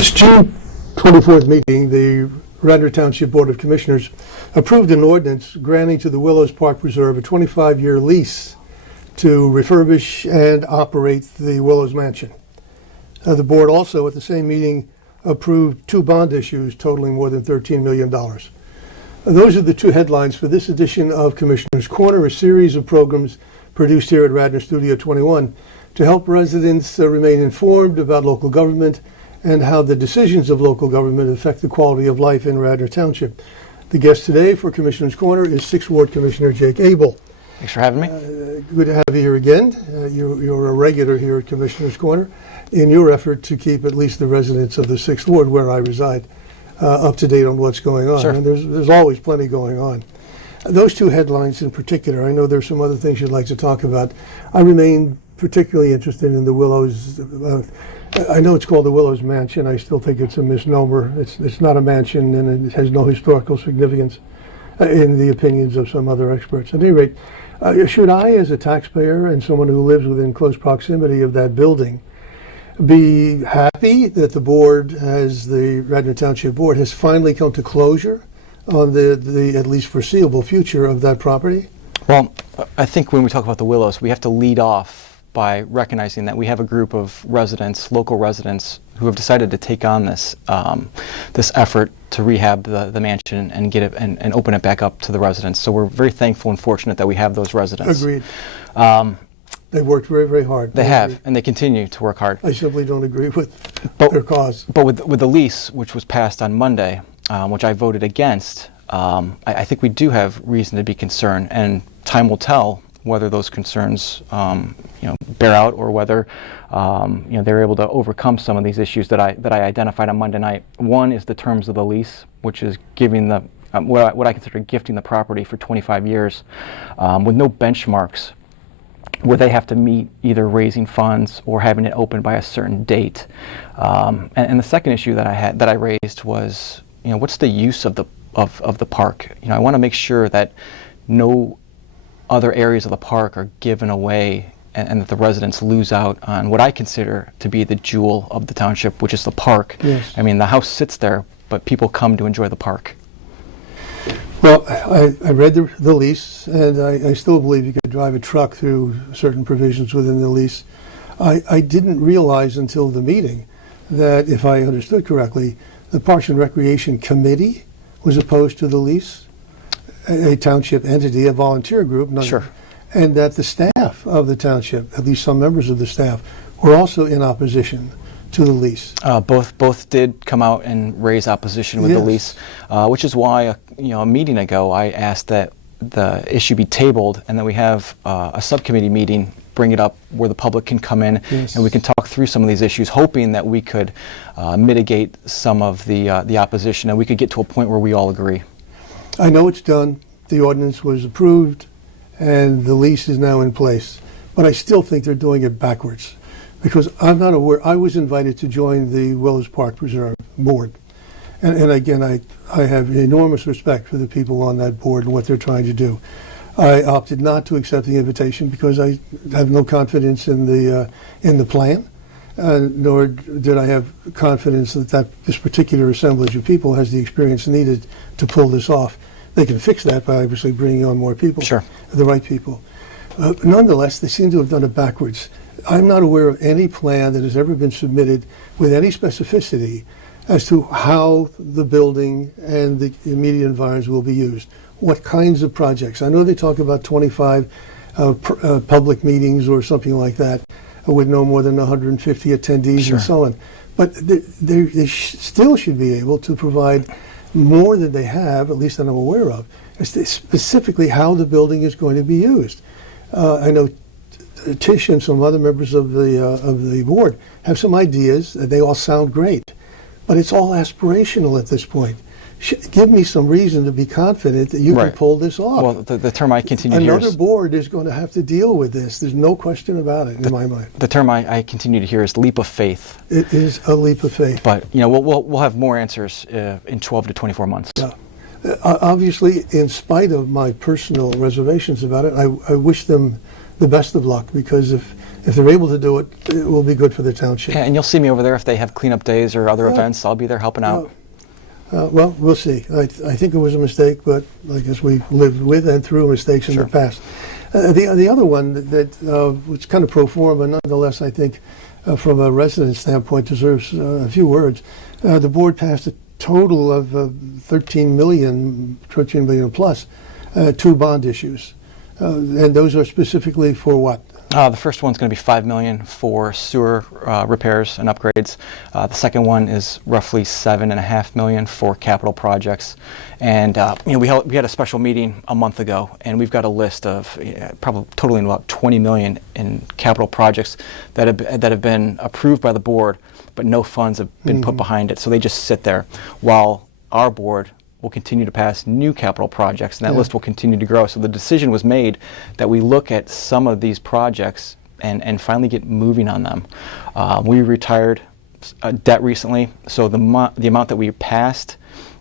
its June 24th meeting, the Radnor Township Board of Commissioners approved an ordinance granting to the Willows Park Preserve a 25-year lease to refurbish and operate the Willows Mansion. The board also, at the same meeting, approved 2 bond issues totaling more than $13 million. Those are the 2 headlines for this edition of Commissioner's Corner, a series of programs produced here at Radnor Studio 21 to help residents remain informed about local government and how the decisions of local government affect the quality of life in Radnor Township. The guest today for Commissioner's Corner is 6th Ward Commissioner Jake Abel. Thanks for having me. Good to have you here again. You're a regular here at Commissioner's Corner in your effort to keep at least the residents of the 6th Ward, where I reside, up to date on what's going on. Sure. And there's always plenty going on. Those 2 headlines in particular, I know there's some other things you'd like to talk about. I remain particularly interested in the Willows. I know it's called the Willows Mansion. I still think it's a misnomer. It's not a mansion, and it has no historical significance in the opinions of some other experts. At any rate, should I, as a taxpayer and someone who lives within close proximity of that building, be happy that the board, as the Radnor Township Board, has finally come to closure on the at least foreseeable future of that property? Well, I think when we talk about the Willows, we have to lead off by recognizing that we have a group of residents, local residents, who have decided to take on this this effort to rehab the mansion and get it and open it back up to the residents. So we're very thankful and fortunate that we have those residents. Agreed. They've worked very, very hard. They have, and they continue to work hard. I simply don't agree with their cause. But with the lease, which was passed on Monday, which I voted against, I think we do have reason to be concerned, and time will tell whether those concerns bear out, or whether they're able to overcome some of these issues that I identified on Monday night. One is the terms of the lease, which is giving the what I consider gifting the property for 25 years with no benchmarks where they have to meet either raising funds or having it open by a certain date. And the second issue that I raised was, what's the use of the park? I want to make sure that no other areas of the park are given away, and that the residents lose out on what I consider to be the jewel of the township, which is the park. Yes. I mean, the house sits there, but people come to enjoy the park. Well, I read the lease, and I still believe you could drive a truck through certain provisions within the lease. I didn't realize until the meeting that, if I understood correctly, the Parks and Recreation Committee was opposed to the lease, a township entity, a volunteer group. Sure. And that the staff of the township, at least some members of the staff, were also in opposition to the lease. Both did come out and raise opposition with the lease, which is why a meeting ago I asked that the issue be tabled and that we have a subcommittee meeting, bring it up where the public can come in, and we can talk through some of these issues, hoping that we could mitigate some of the opposition and we could get to a point where we all agree. I know it's done. The ordinance was approved and the lease is now in place, but I still think they're doing it backwards, because I'm not aware. I was invited to join the Willows Park Preserve board, and again, I have enormous respect for the people on that board and what they're trying to do. I opted not to accept the invitation because I have no confidence in the plan, nor did I have confidence that this particular assemblage of people has the experience needed to pull this off. They can fix that by obviously bringing on more people, sure, the right people. Nonetheless, they seem to have done it backwards. I'm not aware of any plan that has ever been submitted with any specificity as to how the building and the immediate environs will be used. What kinds of projects? I know they talk about 25 public meetings or something like that with no more than 150 attendees, sure, and so on. But they still should be able to provide more than they have, at least that I'm aware of, as to specifically how the building is going to be used. I know Tish and some other members of the board have some ideas. They all sound great, but it's all aspirational at this point. Give me some reason to be confident that you can pull this off. Well, the term I continue to hear Another board is going to have to deal with this. There's no question about it in my mind. The term I continue to hear is leap of faith. It is a leap of faith. But we'll have more answers in 12 to 24 months. Yeah. Obviously, in spite of my personal reservations about it, I wish them the best of luck, because if if they're able to do it, it will be good for the township. Yeah, and you'll see me over there if they have cleanup days or other events. I'll be there helping out. Well, we'll see. I think it was a mistake, but I guess we've lived with and through mistakes in the past. The other one that was kind of pro forma, nonetheless, I think from a resident standpoint deserves a few words. The board passed a total of 13 million plus, 2 bond issues. And those are specifically for what? The first one's going to be $5 million for sewer repairs and upgrades. The second one is roughly $7.5 million for capital projects. And we had a special meeting a month ago, and we've got a list of probably totaling about $20 million in capital projects that have been approved by the board, but no funds have been put behind it. So they just sit there while our board will continue to pass new capital projects, and that list will continue to grow. So the decision was made that we look at some of these projects and finally get moving on them. We retired debt recently, so the amount that we passed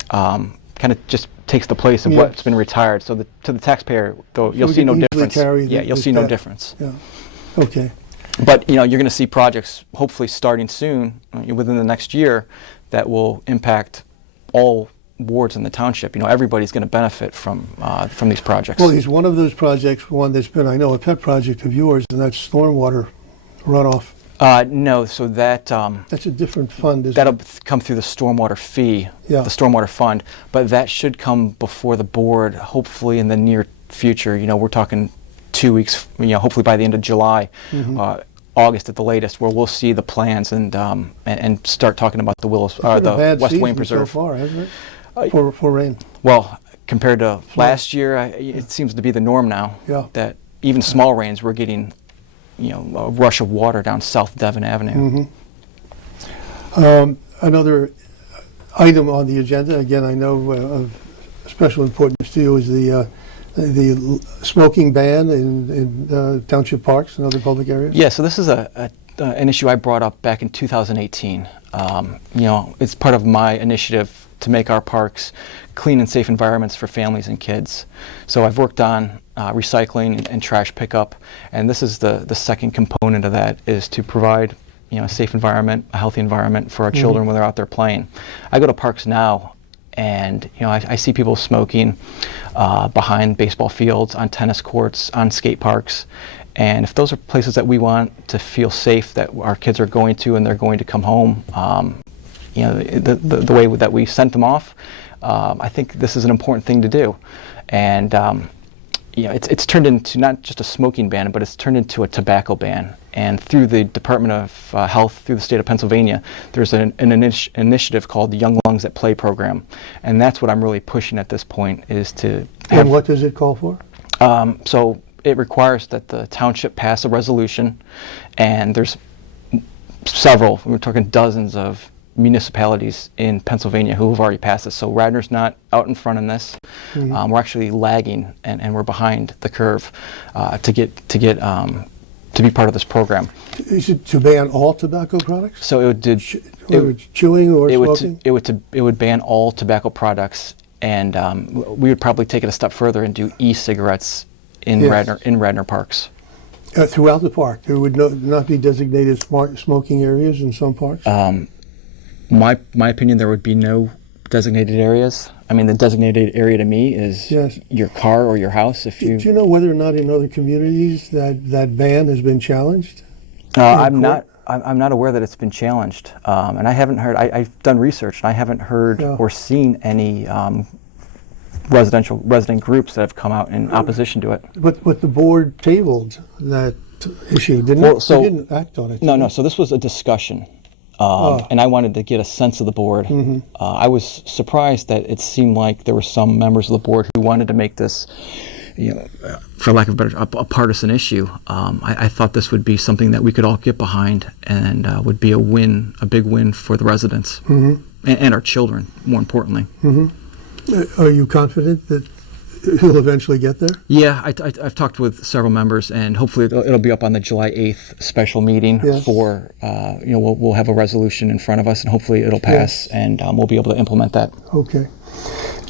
kind of just takes the place of what's been retired. So to the taxpayer, though, you'll see no difference. You'll see no difference. Yeah. Okay. But you're going to see projects hopefully starting soon, within the next year, that will impact all wards in the township. Everybody's going to benefit from these projects. Well, he's one of those projects, one that's been, I know, a pet project of yours, and that's stormwater runoff. No, so that's a different fund, isn't that'll it? come through the stormwater fee, Yeah. the stormwater fund, but that should come before the board, hopefully in the near future. We're talking 2 weeks, hopefully by the end of July, August at the latest, where we'll see the plans and start talking about the the West Wayne Preserve. So far, hasn't it? For rain. Well, compared to last year, it seems to be the norm now. Yeah. That even small rains, we're getting, a rush of water down South Devon Avenue. Another item on the agenda, again, I know of special importance to you, is the smoking ban in township parks and other public areas. Yeah. So this is an issue I brought up back in 2018. It's part of my initiative to make our parks clean and safe environments for families and kids. So I've worked on recycling and trash pickup, and this is the second component of that, is to provide a safe environment, a healthy environment for our children when they're out there playing. I go to parks now, and I see people smoking behind baseball fields, on tennis courts, on skate parks. And if those are places that we want to feel safe, that our kids are going to, and they're going to come home, the way that we sent them off, I think this is an important thing to do. And it's turned into not just a smoking ban, but it's turned into a tobacco ban. And through the Department of Health, through the state of Pennsylvania, there's an initiative called the Young Lungs at Play program. And that's what I'm really pushing at this point, is to have... And what does it call for? So it requires that the township pass a resolution, and there's several, we're talking dozens of municipalities in Pennsylvania who have already passed this. So Radnor's not out in front in this. We're actually lagging, and we're behind the curve to be part of this program. Is it to ban all tobacco products? So chewing or smoking? It would ban all tobacco products, and we would probably take it a step further and do e-cigarettes in Radnor parks. Throughout the park, there would not be designated smoking areas in some parks? My opinion, there would be no designated areas. I mean, the designated area to me is your car or your house. Do you know whether or not in other communities that ban has been challenged? I'm not aware that it's been challenged, and I haven't heard. I've done research, and I haven't heard or seen any resident groups that have come out in opposition to it. But the board tabled that issue, didn't it? They didn't act on it. No. So this was a discussion. And I wanted to get a sense of the board. I was surprised that it seemed like there were some members of the board who wanted to make this, for lack of a better, a partisan issue. I thought this would be something that we could all get behind, and would be a big win for the residents and our children, more importantly. Are you confident that he'll eventually get there? Yeah, I've talked with several members, and hopefully it'll be up on the July 8th special meeting for, we'll have a resolution in front of us, and hopefully it'll pass, and we'll be able to implement that. Okay.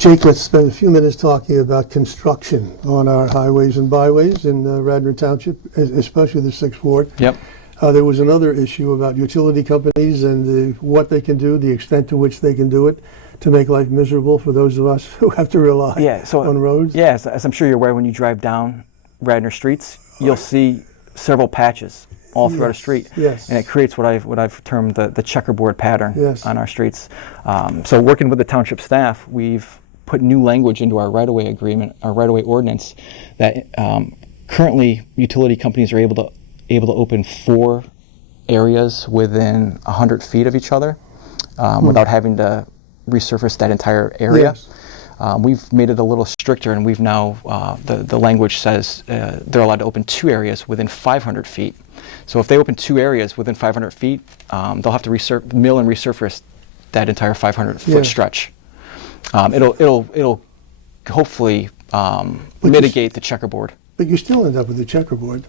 Jake, let's spend a few minutes talking about construction on our highways and byways in Radnor Township, especially the 6th Ward. Yep. There was another issue about utility companies and what they can do, the extent to which they can do it to make life miserable for those of us who have to rely on roads. Yes, as I'm sure you're aware, when you drive down Radnor streets, you'll see several patches all throughout a street. Yes. And it creates what I've termed the checkerboard pattern on our streets. So working with the township staff, we've put new language into our right-of-way agreement, our right-of-way ordinance, that currently utility companies are able to open 4 areas within 100 feet of each other without having to resurface that entire area. Yes. We've made it a little stricter, and we've now, the language says they're allowed to open 2 areas within 500 feet. So if they open 2 areas within 500 feet, they'll have to mill and resurface that entire 500-foot stretch. It'll hopefully mitigate the checkerboard. But you still end up with the checkerboard.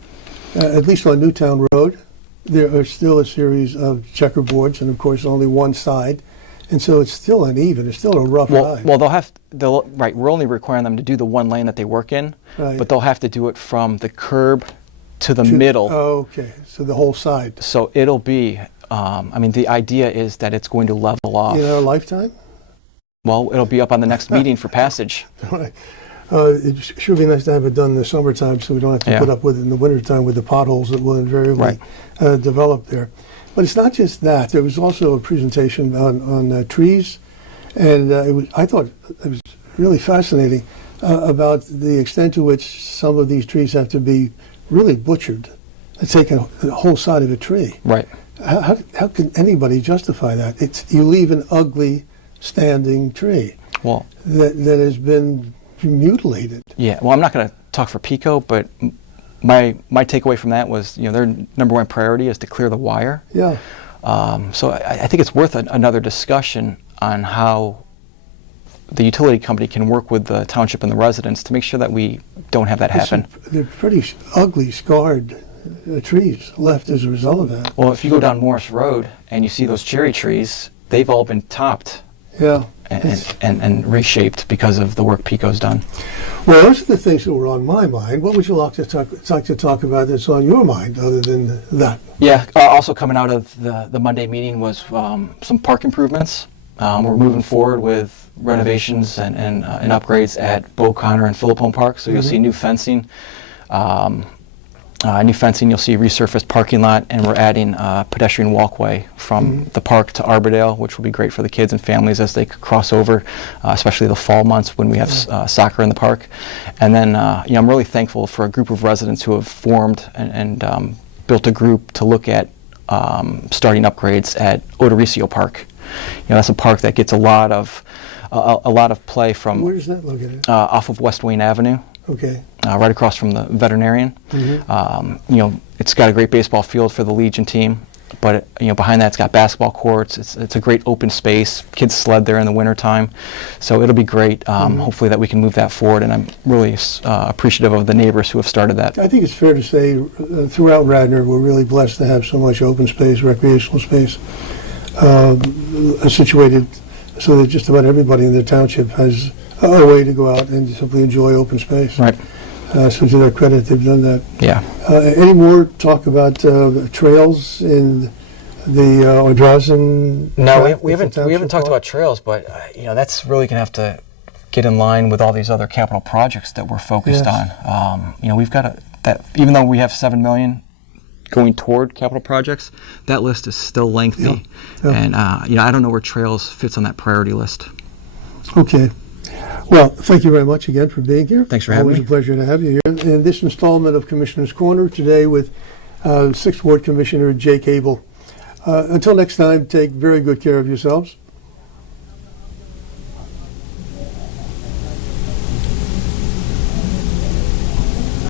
At least on Newtown Road, there are still a series of checkerboards, and of course only one side, and so it's still uneven. It's still a rough ride. Well, right. We're only requiring them to do the one lane that they work in, but they'll have to do it from the curb to the middle. Oh, okay. So the whole side. So it'll be. I mean, the idea is that it's going to level off. In our lifetime? Well, it'll be up on the next meeting for passage. Right. It should be nice to have it done in the summertime so we don't have to put up with it in the wintertime with the potholes that will invariably develop there. But it's not just that. There was also a presentation on trees, and I thought it was really fascinating about the extent to which some of these trees have to be really butchered and take a whole side of a tree. Right. How can anybody justify that? You leave an ugly standing tree that has been mutilated. Yeah, well, I'm not going to talk for Pico, but my takeaway from that was, their number one priority is to clear the wire. Yeah. So I think it's worth another discussion on how the utility company can work with the township and the residents to make sure that we don't have that happen. They're pretty ugly, scarred trees left as a result of that. Well, if you go down Morris Road and you see those cherry trees, they've all been topped. Yeah. And reshaped because of the work Pico's done. Well, those are the things that were on my mind. What would you like to talk about that's on your mind other than that? Yeah, also coming out of the Monday meeting was some park improvements. We're moving forward with renovations and upgrades at Beau Connor and Philippone Park. So you'll see new fencing. You'll see resurfaced parking lot, and we're adding a pedestrian walkway from the park to Arbordale, which will be great for the kids and families as they cross over, especially the fall months when we have soccer in the park. And then, I'm really thankful for a group of residents who have formed and built a group to look at starting upgrades at Odoricio Park. That's a park that gets a lot of play from. Where is that located? Off of West Wayne Avenue. Okay. Right across from the veterinarian. It's got a great baseball field for the Legion team, but behind that it's got basketball courts. It's a great open space. Kids sled there in the wintertime. So it'll be great, hopefully, that we can move that forward, and I'm really appreciative of the neighbors who have started that. I think it's fair to say throughout Radnor we're really blessed to have so much open space, recreational space, situated so that just about everybody in the township has a way to go out and simply enjoy open space. Right. So to their credit, they've done that. Yeah. Any more talk about trails in the Odrazen? No, we haven't talked about trails, but that's really gonna have to get in line with all these other capital projects that we're focused on. We've got that even though we have $7 million going toward capital projects, that list is still lengthy, and I don't know where trails fits on that priority list. Okay. Well, thank you very much again for being here. Thanks for having me. Always a pleasure to have you here. In this installment of Commissioner's Corner today with 6th Ward Commissioner Jake Abel. Until next time, take very good care of yourselves.